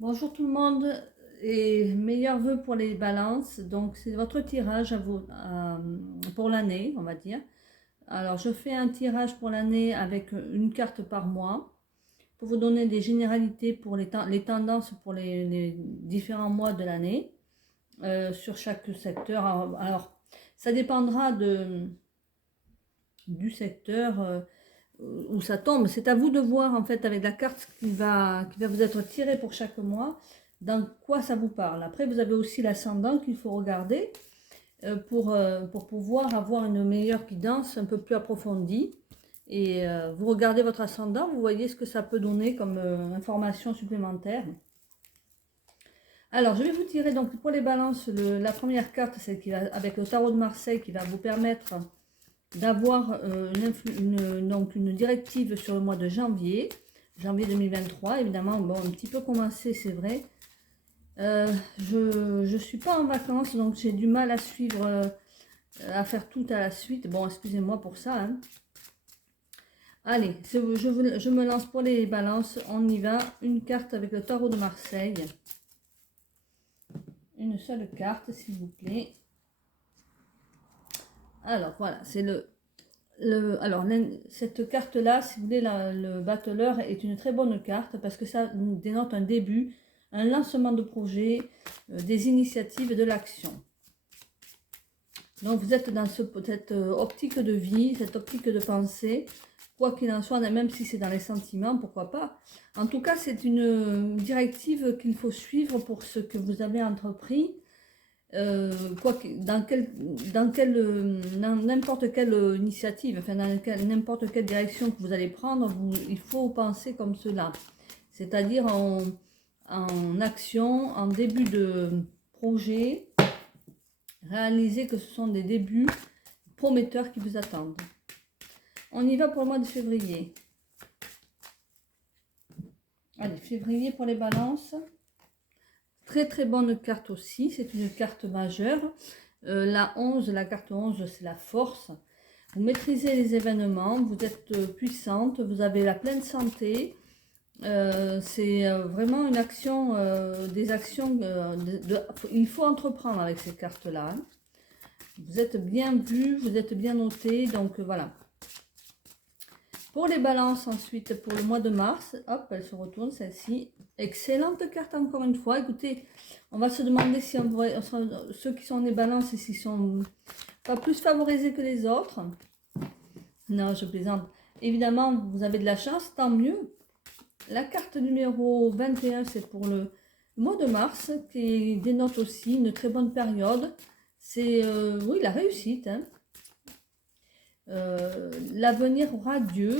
Bonjour tout le monde et meilleurs vœux pour les balances. Donc c'est votre tirage pour l'année, on va dire. Alors je fais un tirage pour l'année avec une carte par mois pour vous donner des généralités pour les tendances pour les différents mois de l'année sur chaque secteur. Alors, ça dépendra du secteur où ça tombe. C'est à vous de voir en fait avec la carte qui va vous être tirée pour chaque mois, dans quoi ça vous parle. Après, vous avez aussi l'ascendant qu'il faut regarder pour pouvoir avoir une meilleure guidance un peu plus approfondie. Et vous regardez votre ascendant, vous voyez ce que ça peut donner comme information supplémentaire. Alors, je vais vous tirer donc pour les balances la première carte, celle qui va avec le tarot de Marseille, qui va vous permettre d'avoir donc une directive sur le mois de janvier 2023. Évidemment, bon, un petit peu commencé, c'est vrai. Je ne suis pas en vacances, donc j'ai du mal à suivre, à faire tout à la suite. Bon, excusez-moi pour ça. Hein. Allez, je me lance pour les balances. On y va. Une carte avec le tarot de Marseille. Une seule carte, s'il vous plaît. Alors, voilà, c'est alors, cette carte-là, si vous voulez, le battleur est une très bonne carte parce que ça dénote un début, un lancement de projet, des initiatives, de l'action. Donc, vous êtes dans cette optique de vie, cette optique de pensée, quoi qu'il en soit, même si c'est dans les sentiments, pourquoi pas. En tout cas, c'est une directive qu'il faut suivre pour ce que vous avez entrepris. Dans n'importe quelle initiative, enfin dans n'importe quelle direction que vous allez prendre, il faut penser comme cela. C'est-à-dire en action, en début de projet, réaliser que ce sont des débuts prometteurs qui vous attendent. On y va pour le mois de février. Allez, février pour les balances. Très très bonne carte aussi, c'est une carte majeure. La carte 11, c'est la force. Vous maîtrisez les événements, vous êtes puissante, vous avez la pleine santé. C'est vraiment une action, des actions, il faut entreprendre avec ces cartes-là. Hein. Vous êtes bien vu, vous êtes bien noté, donc voilà. Pour les balances ensuite, pour le mois de mars, hop, elle se retourne celle-ci. Excellente carte encore une fois. Écoutez, on va se demander si ceux qui sont les balances, s'ils sont pas plus favorisés que les autres. Non, je plaisante. Évidemment, vous avez de la chance, tant mieux. La carte numéro 21, c'est pour le mois de mars, qui dénote aussi une très bonne période. C'est, oui, la réussite, hein. L'avenir radieux,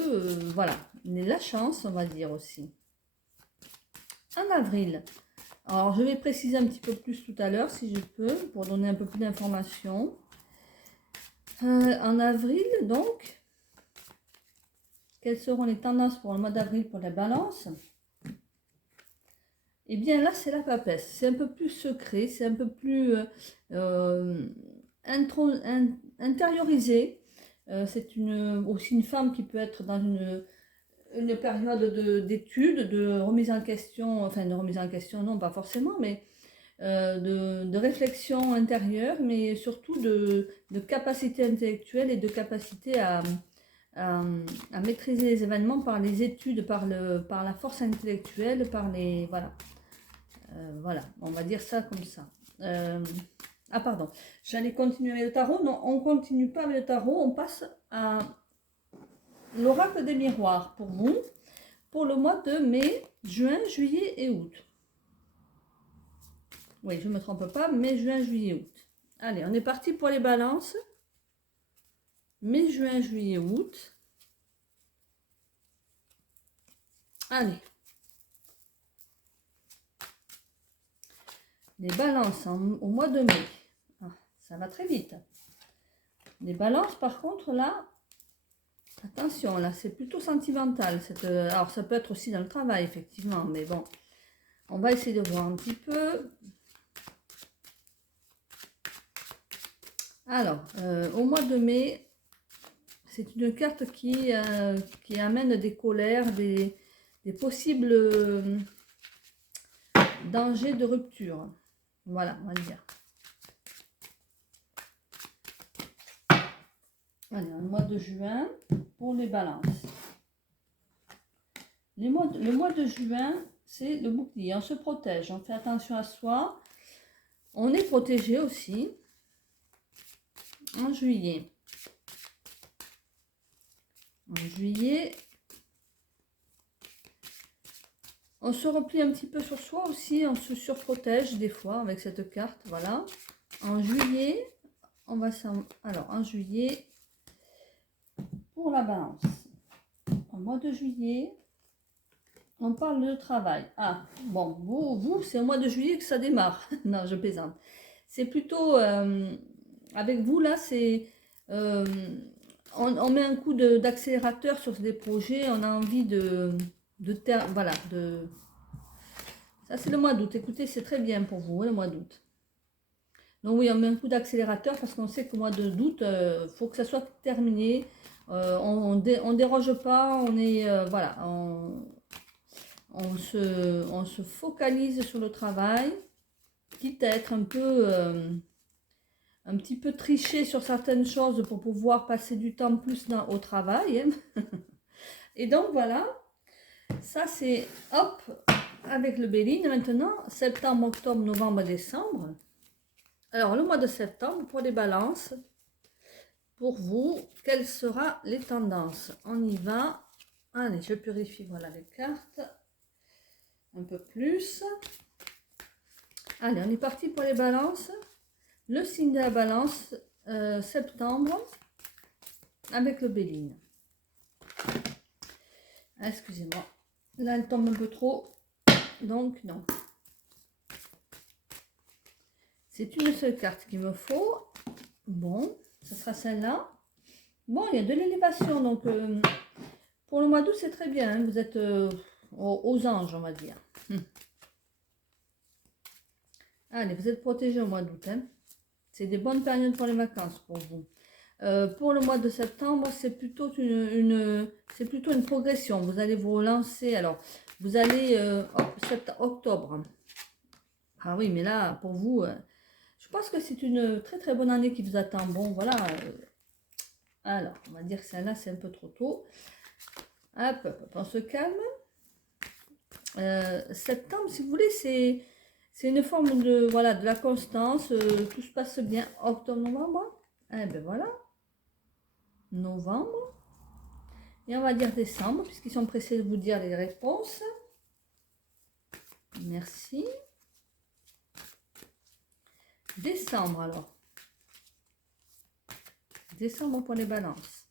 voilà, la chance, on va dire aussi. En avril, alors je vais préciser un petit peu plus tout à l'heure si je peux, pour donner un peu plus d'informations. En avril, donc, quelles seront les tendances pour le mois d'avril pour la balance? Eh bien là, c'est la papesse, c'est un peu plus secret, c'est un peu plus intériorisé. C'est aussi une femme qui peut être dans une période d'études, de remise en question, enfin de remise en question, non pas forcément, mais de réflexion intérieure, mais surtout de capacité intellectuelle et de capacité à, maîtriser les événements par les études, par la force intellectuelle, par les... Voilà. Voilà, on va dire ça comme ça. Ah pardon, j'allais continuer avec le tarot. Non, on ne continue pas avec le tarot, on passe à l'oracle des miroirs pour vous, pour le mois de mai, juin, juillet et août. Oui, je ne me trompe pas, mai, juin, juillet, août. Allez, on est parti pour les balances. Mai, juin, juillet, août. Allez. Les balances au mois de mai. Ah, ça va très vite. Les balances, par contre, là, attention, là, c'est plutôt sentimental. Alors, ça peut être aussi dans le travail, effectivement, mais bon, on va essayer de voir un petit peu. Alors, au mois de mai, c'est une carte qui amène des colères, des possibles danger de rupture. Voilà, on va dire. Allez, le mois de juin pour les balances. Le mois de juin, c'est le bouclier. On se protège, on fait attention à soi. On est protégé aussi. En juillet. En juillet, on se replie un petit peu sur soi aussi. On se surprotège des fois avec cette carte. Voilà. En juillet, on va s'en... Alors, en juillet, pour la balance. Au mois de juillet, on parle de travail. Ah, bon, vous c'est au mois de juillet que ça démarre. Non, je plaisante. C'est plutôt, avec vous là, c'est, on met un coup d'accélérateur sur des projets. On a envie voilà, ça c'est le mois d'août. Écoutez, c'est très bien pour vous, hein, le mois d'août. Donc oui, on met un coup d'accélérateur parce qu'on sait qu'au mois d'août, faut que ça soit terminé. On déroge pas, on est, voilà, on se focalise sur le travail, quitte à être un petit peu triché sur certaines choses pour pouvoir passer du temps plus au travail. Hein. Et donc voilà, ça c'est hop, avec le Béline maintenant, septembre, octobre, novembre, décembre. Alors le mois de septembre, pour les balances, pour vous, quelles seront les tendances? On y va. Allez, je purifie, voilà les cartes. Un peu plus. Allez, on est parti pour les balances. Le signe de la balance, septembre, avec le Béline. Excusez-moi. Là, elle tombe un peu trop. Donc, non. C'est une seule carte qu'il me faut. Bon, ce sera celle-là. Bon, il y a de l'élévation. Donc, pour le mois d'août, c'est très bien. Hein. Vous êtes aux anges, on va dire. Allez, vous êtes protégés au mois d'août. Hein. C'est des bonnes périodes pour les vacances pour vous. Pour le mois de septembre, c'est plutôt une progression. Vous allez vous relancer. Alors, vous allez... octobre. Ah oui, mais là, pour vous, je pense que c'est une très très bonne année qui vous attend. Bon, voilà. Alors, on va dire que celle-là, c'est un peu trop tôt. Hop, hop, hop, on se calme. Septembre, si vous voulez, c'est une forme de, voilà, de la constance. Tout se passe bien. Octobre, novembre. Eh ben voilà. Novembre. Et on va dire décembre, puisqu'ils sont pressés de vous dire les réponses. Merci. Décembre, alors. Décembre pour les balances.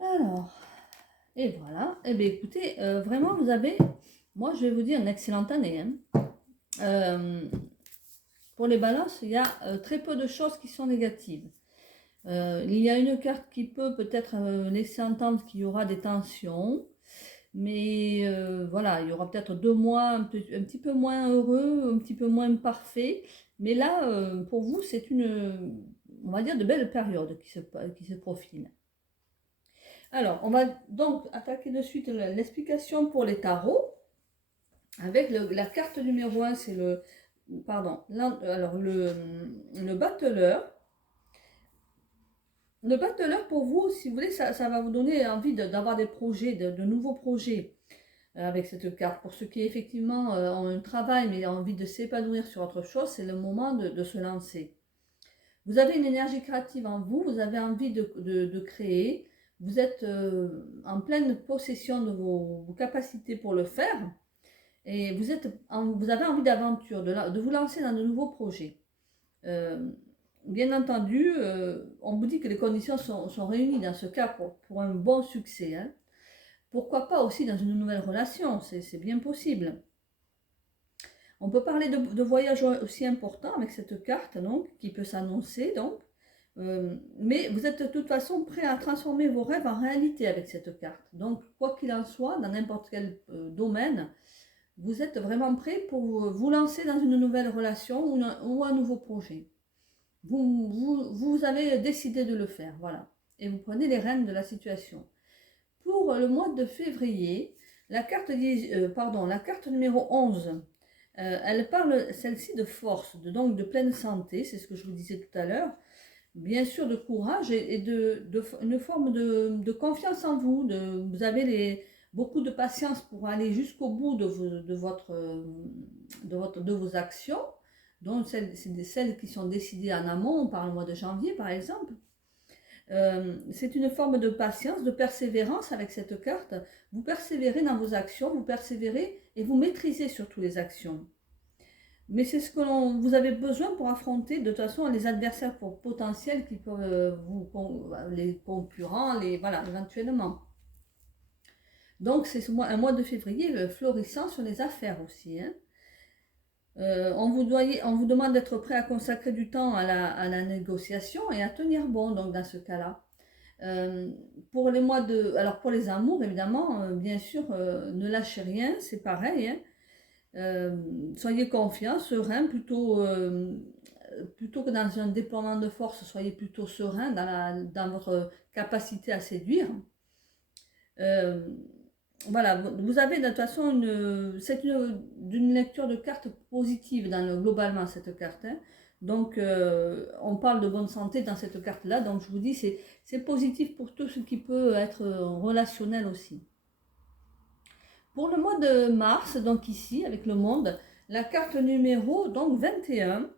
Alors, et voilà. Eh bien, écoutez, vraiment, vous avez, moi, je vais vous dire, une excellente année. Hein. Pour les balances, il y a très peu de choses qui sont négatives. Il y a une carte qui peut peut-être laisser entendre qu'il y aura des tensions. Mais voilà, il y aura peut-être 2 mois un petit peu moins heureux, un petit peu moins parfait. Mais là, pour vous, c'est on va dire, de belles périodes qui se profilent. Alors, on va donc attaquer de suite l'explication pour les tarots. Avec la carte numéro 1, c'est le battleur. Le battleur, pour vous, si vous voulez, ça va vous donner envie d'avoir des projets, de nouveaux projets avec cette carte. Pour ceux qui effectivement ont un travail mais ont envie de s'épanouir sur autre chose, c'est le moment de se lancer. Vous avez une énergie créative en vous, vous avez envie de créer, vous êtes en pleine possession de vos capacités pour le faire et vous avez envie d'aventure, de vous lancer dans de nouveaux projets. Bien entendu, on vous dit que les conditions sont réunies dans ce cas pour un bon succès. Hein. Pourquoi pas aussi dans une nouvelle relation, c'est bien possible. On peut parler de voyages aussi importants avec cette carte, donc, qui peut s'annoncer. Mais vous êtes de toute façon prêt à transformer vos rêves en réalité avec cette carte. Donc, quoi qu'il en soit, dans n'importe quel domaine, vous êtes vraiment prêt pour vous lancer dans une nouvelle relation ou un nouveau projet. Vous avez décidé de le faire, voilà. Et vous prenez les rênes de la situation. Pour le mois de février, la carte, la carte numéro 11, elle parle, celle-ci, de force, donc de pleine santé, c'est ce que je vous disais tout à l'heure. Bien sûr de courage et une forme de confiance en vous. Vous avez beaucoup de patience pour aller jusqu'au bout de vos actions, donc celles qui sont décidées en amont, par le mois de janvier par exemple. C'est une forme de patience, de persévérance avec cette carte. Vous persévérez dans vos actions, vous persévérez et vous maîtrisez surtout les actions. Mais c'est ce que vous avez besoin pour affronter de toute façon les adversaires potentiels qui peuvent les concurrents, voilà, éventuellement. Donc c'est un mois de février florissant sur les affaires aussi. Hein. On vous demande d'être prêt à consacrer du temps à la négociation et à tenir bon, donc dans ce cas-là. Pour les amours, évidemment, bien sûr, ne lâchez rien, c'est pareil. Hein. Soyez confiants, sereins, plutôt que dans un déploiement de force, soyez plutôt serein dans votre capacité à séduire. Voilà, vous avez de toute façon c'est d'une lecture de cartes positive globalement cette carte. Hein. Donc on parle de bonne santé dans cette carte-là, donc je vous dis c'est positif pour tout ce qui peut être relationnel aussi. Pour le mois de mars, donc ici, avec le monde, la carte numéro donc 21,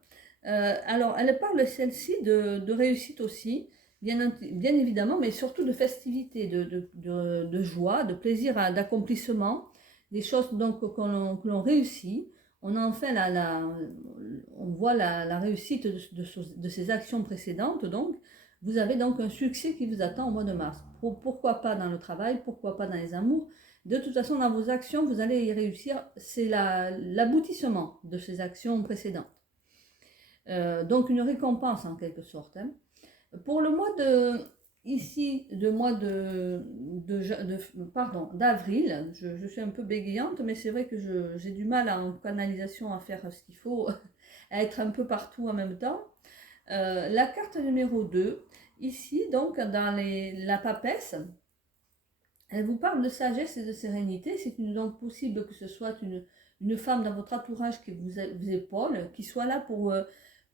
alors elle parle celle-ci de réussite aussi, bien évidemment, mais surtout de festivité, de joie, de plaisir, d'accomplissement, des choses donc que l'on réussit. On a enfin on voit la réussite de ces actions précédentes, donc vous avez donc un succès qui vous attend au mois de mars. Pourquoi pas dans le travail, pourquoi pas dans les amours. De toute façon, dans vos actions, vous allez y réussir. C'est l'aboutissement de ces actions précédentes. Donc une récompense en quelque sorte. Hein. Pour le mois d'avril, je suis un peu bégayante, mais c'est vrai que j'ai du mal en canalisation à faire ce qu'il faut, à être un peu partout en même temps. La carte numéro 2, ici, donc dans la papesse, elle vous parle de sagesse et de sérénité. C'est donc possible que ce soit une femme dans votre entourage qui vous épaule, qui soit là pour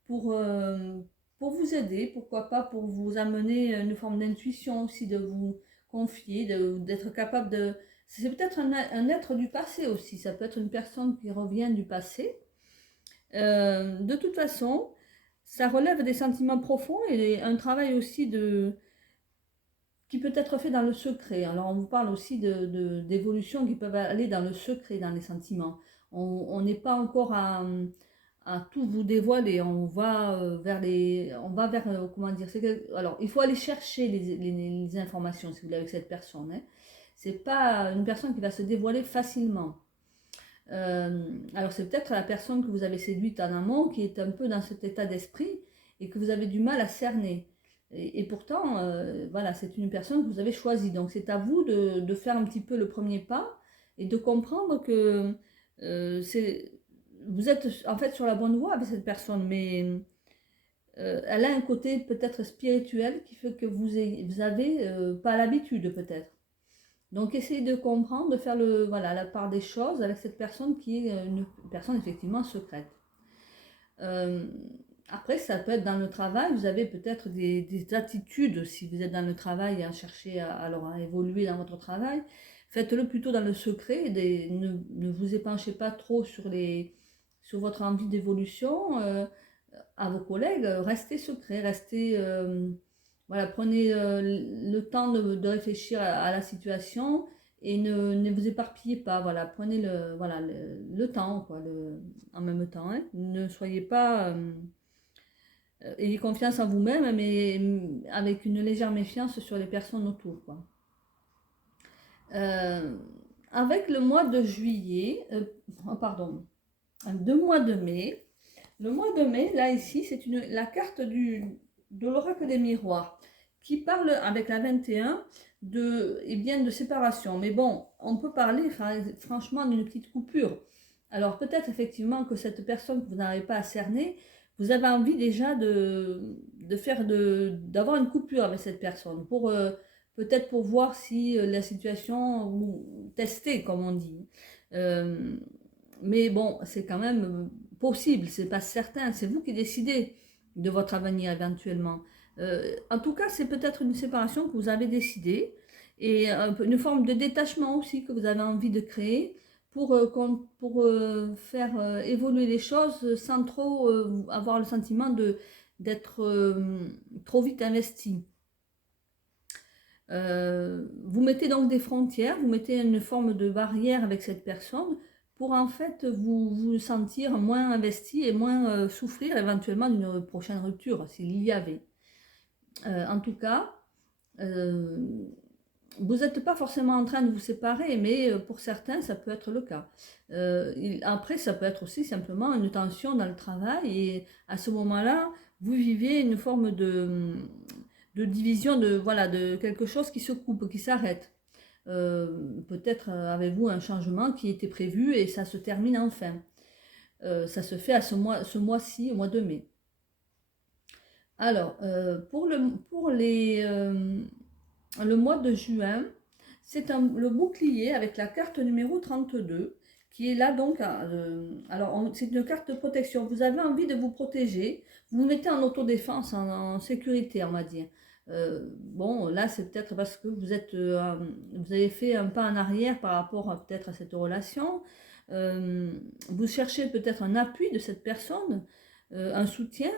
vous aider, pourquoi pas pour vous amener une forme d'intuition aussi, de vous confier, d'être capable de... C'est peut-être un être du passé aussi, ça peut être une personne qui revient du passé. De toute façon, ça relève des sentiments profonds et un travail aussi qui peut être fait dans le secret. Alors on vous parle aussi d'évolutions qui peuvent aller dans le secret, dans les sentiments. On n'est pas encore à tout vous dévoiler. On va comment dire, alors il faut aller chercher les informations si vous voulez avec cette personne. Hein. C'est pas une personne qui va se dévoiler facilement. Alors c'est peut-être la personne que vous avez séduite en amont qui est un peu dans cet état d'esprit et que vous avez du mal à cerner. Et pourtant, voilà, c'est une personne que vous avez choisie. Donc c'est à vous de faire un petit peu le premier pas et de comprendre que vous êtes en fait sur la bonne voie avec cette personne, mais elle a un côté peut-être spirituel qui fait que vous avez pas l'habitude peut-être. Donc essayez de comprendre, de faire la part des choses avec cette personne qui est une personne effectivement secrète. Après, ça peut être dans le travail, vous avez peut-être des attitudes, si vous êtes dans le travail et à chercher à évoluer dans votre travail, faites-le plutôt dans le secret, ne vous épanchez pas trop sur votre envie d'évolution à vos collègues, restez secret, prenez le temps de réfléchir à la situation et ne vous éparpillez pas, voilà, prenez le temps, quoi, en même temps, hein. Ne soyez pas... ayez confiance en vous-même, mais avec une légère méfiance sur les personnes autour, quoi. Avec le mois de juillet, le mois de mai. Le mois de mai, là, ici, c'est la carte de l'oracle des miroirs qui parle avec la 21 de séparation. Mais bon, on peut parler franchement d'une petite coupure. Alors peut-être effectivement que cette personne que vous n'arrivez pas à cerner, vous avez envie déjà d'avoir une coupure avec cette personne pour peut-être pour voir si la situation, ou tester comme on dit. Mais bon, c'est quand même possible, c'est pas certain, c'est vous qui décidez de votre avenir éventuellement. En tout cas, c'est peut-être une séparation que vous avez décidée et une forme de détachement aussi que vous avez envie de créer pour faire évoluer les choses sans trop avoir le sentiment d'être trop vite investi. Vous mettez donc des frontières, vous mettez une forme de barrière avec cette personne pour en fait vous sentir moins investi et moins souffrir éventuellement d'une prochaine rupture, s'il y avait. En tout cas, vous n'êtes pas forcément en train de vous séparer, mais pour certains, ça peut être le cas. Après, ça peut être aussi simplement une tension dans le travail et à ce moment-là, vous vivez une forme de division voilà, de quelque chose qui se coupe, qui s'arrête. Peut-être avez-vous un changement qui était prévu et ça se termine enfin. Ça se fait à ce mois-ci, au mois de mai. Alors, pour le mois de juin, c'est le bouclier avec la carte numéro 32 qui est là donc. Alors, c'est une carte de protection. Vous avez envie de vous protéger. Vous vous mettez en autodéfense, en sécurité, on va dire. Bon, là, c'est peut-être parce que vous avez fait un pas en arrière par rapport peut-être à cette relation. Vous cherchez peut-être un appui de cette personne, un soutien.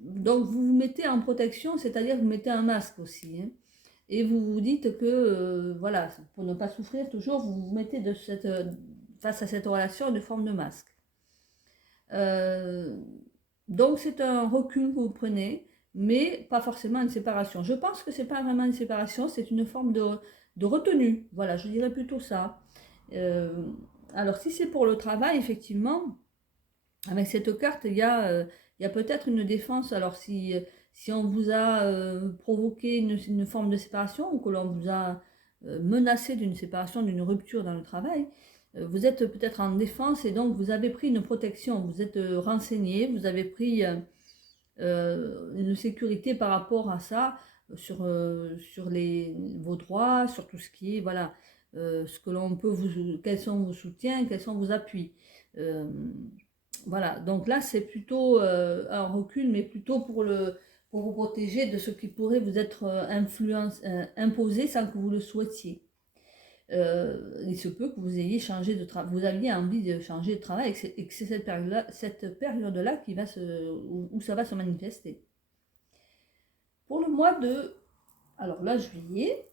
Donc, vous vous mettez en protection, c'est-à-dire vous mettez un masque aussi. Hein. Et vous vous dites que, voilà, pour ne pas souffrir toujours, vous vous mettez face à cette relation une forme de masque. Donc c'est un recul que vous prenez, mais pas forcément une séparation. Je pense que c'est pas vraiment une séparation, c'est une forme de retenue. Voilà, je dirais plutôt ça. Alors si c'est pour le travail, effectivement, avec cette carte, il y a peut-être une défense. Alors si on vous a provoqué une forme de séparation ou que l'on vous a menacé d'une séparation, d'une rupture dans le travail, vous êtes peut-être en défense et donc vous avez pris une protection, vous êtes renseigné, vous avez pris une sécurité par rapport à ça, sur vos droits, sur tout ce qui est, voilà, ce que l'on peut quels sont vos soutiens, quels sont vos appuis. Voilà, donc là c'est plutôt un recul, mais plutôt pour vous protéger de ce qui pourrait vous être imposé sans que vous le souhaitiez. Il se peut que vous ayez changé de travail, vous aviez envie de changer de travail et que c'est cette période-là qui où ça va se manifester. Pour le mois de, alors là, juillet,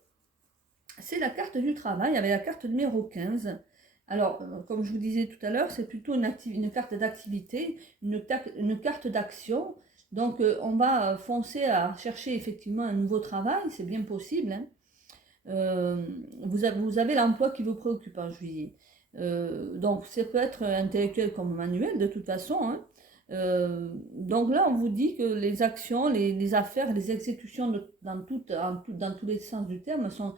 c'est la carte du travail avec la carte numéro 15. Alors, comme je vous disais tout à l'heure, c'est plutôt une carte d'activité, une carte d'action. Donc, on va foncer à chercher effectivement un nouveau travail, c'est bien possible. Hein. Vous avez l'emploi qui vous préoccupe en juillet. Donc, ça peut être intellectuel comme manuel, de toute façon. Hein. Donc là, on vous dit que les actions, les affaires, les exécutions dans tous les sens du terme sont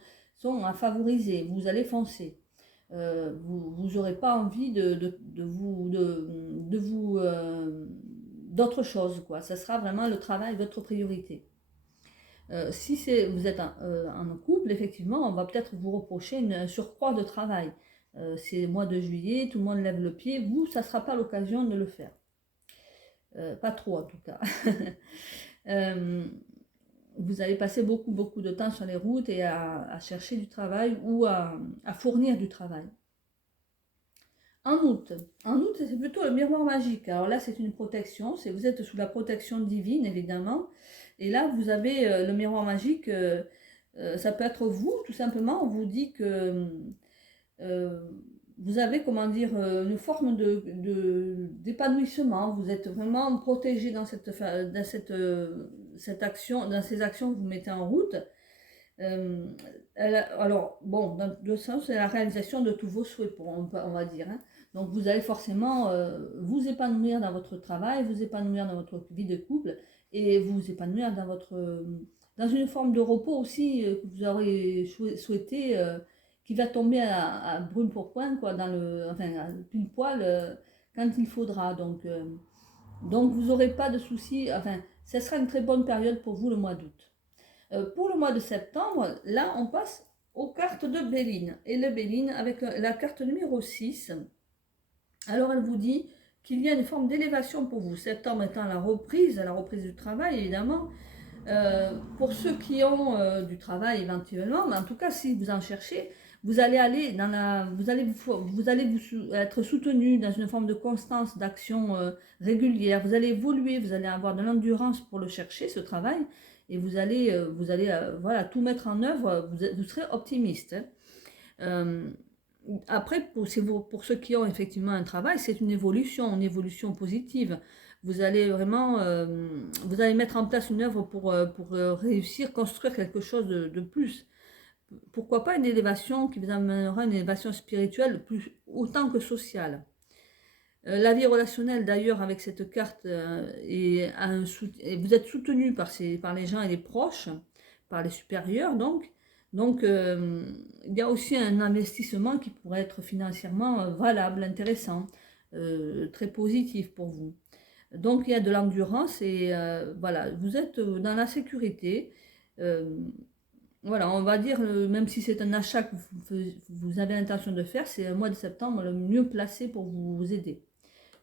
à favoriser. Vous allez foncer. Vous n'aurez pas envie d'autre chose, quoi. Ça sera vraiment le travail votre priorité. Si vous êtes en couple, effectivement, on va peut-être vous reprocher un surcroît de travail. C'est le mois de juillet, tout le monde lève le pied. Vous, ça ne sera pas l'occasion de le faire. Pas trop, en tout cas. Vous allez passer beaucoup de temps sur les routes et à chercher du travail ou à fournir du travail. En août, c'est plutôt le miroir magique. Alors là, c'est une protection. Vous êtes sous la protection divine, évidemment. Et là, vous avez le miroir magique. Ça peut être vous, tout simplement. On vous dit que vous avez, comment dire, une forme d'épanouissement. Vous êtes vraiment protégé dans cette action, dans ces actions que vous mettez en route. Alors, bon, dans le sens, c'est la réalisation de tous vos souhaits, on va dire. Hein. Donc, vous allez forcément vous épanouir dans votre travail, vous épanouir dans votre vie de couple et vous épanouir dans une forme de repos aussi que vous aurez souhaité, qui va tomber à brûle pour point, quoi, enfin, pile poil quand il faudra. Donc vous n'aurez pas de soucis. Enfin, ce sera une très bonne période pour vous le mois d'août. Pour le mois de septembre, là, on passe aux cartes de Béline. Et le Béline, avec la carte numéro 6, alors elle vous dit qu'il y a une forme d'élévation pour vous. Septembre étant la reprise du travail, évidemment. Pour ceux qui ont du travail éventuellement, mais en tout cas, si vous en cherchez, vous allez aller dans la, vous allez être soutenu dans une forme de constance d'action régulière. Vous allez évoluer, vous allez avoir de l'endurance pour le chercher, ce travail, et voilà, tout mettre en œuvre. Vous serez optimiste. Hein. Après, pour ceux qui ont effectivement un travail, c'est une évolution positive. Vous allez vraiment, vous allez mettre en place une œuvre pour réussir, construire quelque chose de plus. Pourquoi pas une élévation qui vous amènera une élévation spirituelle autant que sociale. La vie relationnelle d'ailleurs avec cette carte et vous êtes soutenu par les gens et les proches, par les supérieurs donc. Donc il y a aussi un investissement qui pourrait être financièrement valable, intéressant, très positif pour vous. Donc il y a de l'endurance et voilà, vous êtes dans la sécurité. Voilà, on va dire, même si c'est un achat que vous avez l'intention de faire, c'est un mois de septembre le mieux placé pour vous aider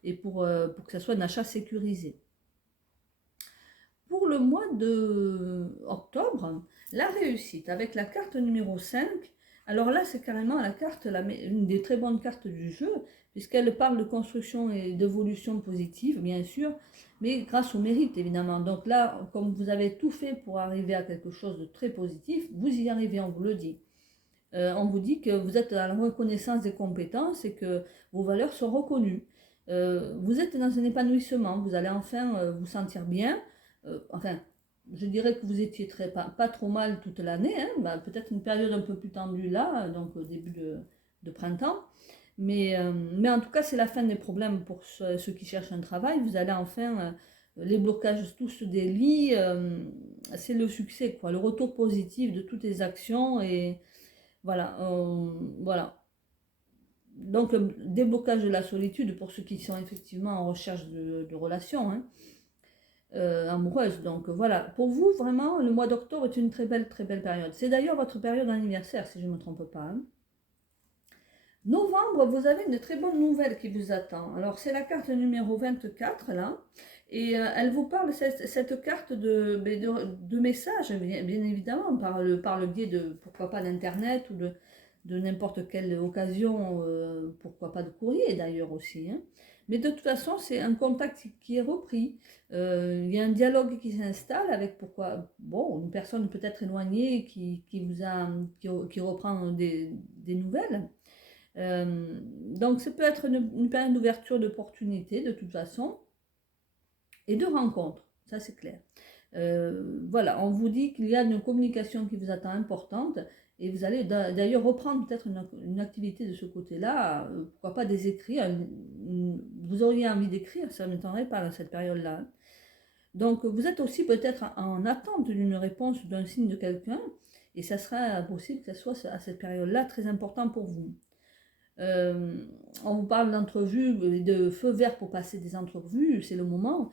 et pour que ça soit un achat sécurisé. Pour le mois de octobre, la réussite avec la carte numéro 5, alors là c'est carrément la carte, une des très bonnes cartes du jeu, puisqu'elle parle de construction et d'évolution positive, bien sûr, mais grâce au mérite évidemment. Donc là, comme vous avez tout fait pour arriver à quelque chose de très positif, vous y arrivez, on vous le dit. On vous dit que vous êtes dans la reconnaissance des compétences et que vos valeurs sont reconnues. Vous êtes dans un épanouissement, vous allez enfin vous sentir bien. Enfin, je dirais que vous étiez pas trop mal toute l'année, hein, bah, peut-être une période un peu plus tendue là, donc au début de printemps. Mais en tout cas, c'est la fin des problèmes pour ceux qui cherchent un travail. Vous allez enfin, les blocages tous se délient, c'est le succès, quoi, le retour positif de toutes les actions et voilà, voilà. Donc, le déblocage de la solitude pour ceux qui sont effectivement en recherche de relations hein, amoureuses. Donc, voilà. Pour vous, vraiment, le mois d'octobre est une très belle période. C'est d'ailleurs votre période d'anniversaire, si je ne me trompe pas. Hein. Novembre, vous avez une très bonne nouvelle qui vous attend. Alors, c'est la carte numéro 24, là. Et elle vous parle, cette carte de messages, bien évidemment, par le biais de, pourquoi pas, d'Internet ou de n'importe quelle occasion, pourquoi pas de courrier d'ailleurs aussi. Hein. Mais de toute façon, c'est un contact qui est repris. Il y a un dialogue qui s'installe avec, une personne peut-être éloignée qui reprend des nouvelles. Donc, ça peut être une période d'ouverture d'opportunités de toute façon et de rencontres, ça c'est clair. Voilà, on vous dit qu'il y a une communication qui vous attend importante et vous allez d'ailleurs reprendre peut-être une activité de ce côté-là, pourquoi pas des écrits, vous auriez envie d'écrire, ça ne m'étonnerait pas dans cette période-là. Donc vous êtes aussi peut-être en attente d'une réponse, d'un signe de quelqu'un et ça sera possible que ce soit à cette période-là très important pour vous. On vous parle d'entrevues, de feu vert pour passer des entrevues, c'est le moment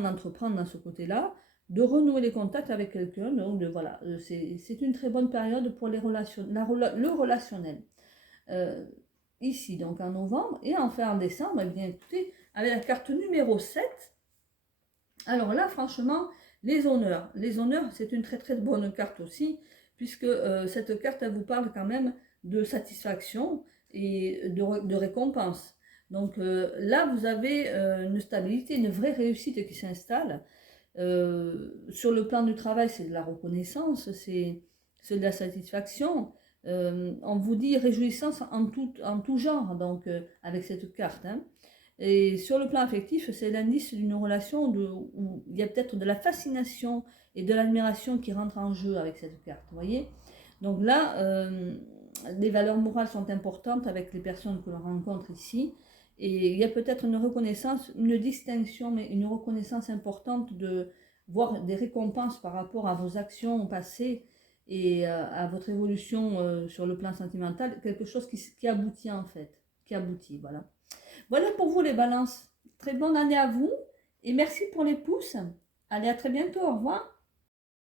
d'entreprendre dans ce côté-là, de renouer les contacts avec quelqu'un, donc voilà, c'est une très bonne période pour les relations, le relationnel. Ici, donc en novembre, et enfin en décembre, eh bien écoutez, avec la carte numéro 7, alors là franchement, les honneurs, c'est une très bonne carte aussi, puisque cette carte, elle vous parle quand même de satisfaction, et de récompense. Donc là, vous avez une stabilité, une vraie réussite qui s'installe. Sur le plan du travail, c'est de la reconnaissance, c'est de la satisfaction. On vous dit réjouissance en tout genre, donc avec cette carte. Hein. Et sur le plan affectif, c'est l'indice d'une relation où il y a peut-être de la fascination et de l'admiration qui rentrent en jeu avec cette carte, vous voyez. Donc là, les valeurs morales sont importantes avec les personnes que l'on rencontre ici. Et il y a peut-être une reconnaissance, une distinction, mais une reconnaissance importante de voir des récompenses par rapport à vos actions passées et à votre évolution sur le plan sentimental, quelque chose qui aboutit en fait, qui aboutit, voilà. Voilà pour vous les balances. Très bonne année à vous et merci pour les pouces. Allez, à très bientôt, au revoir.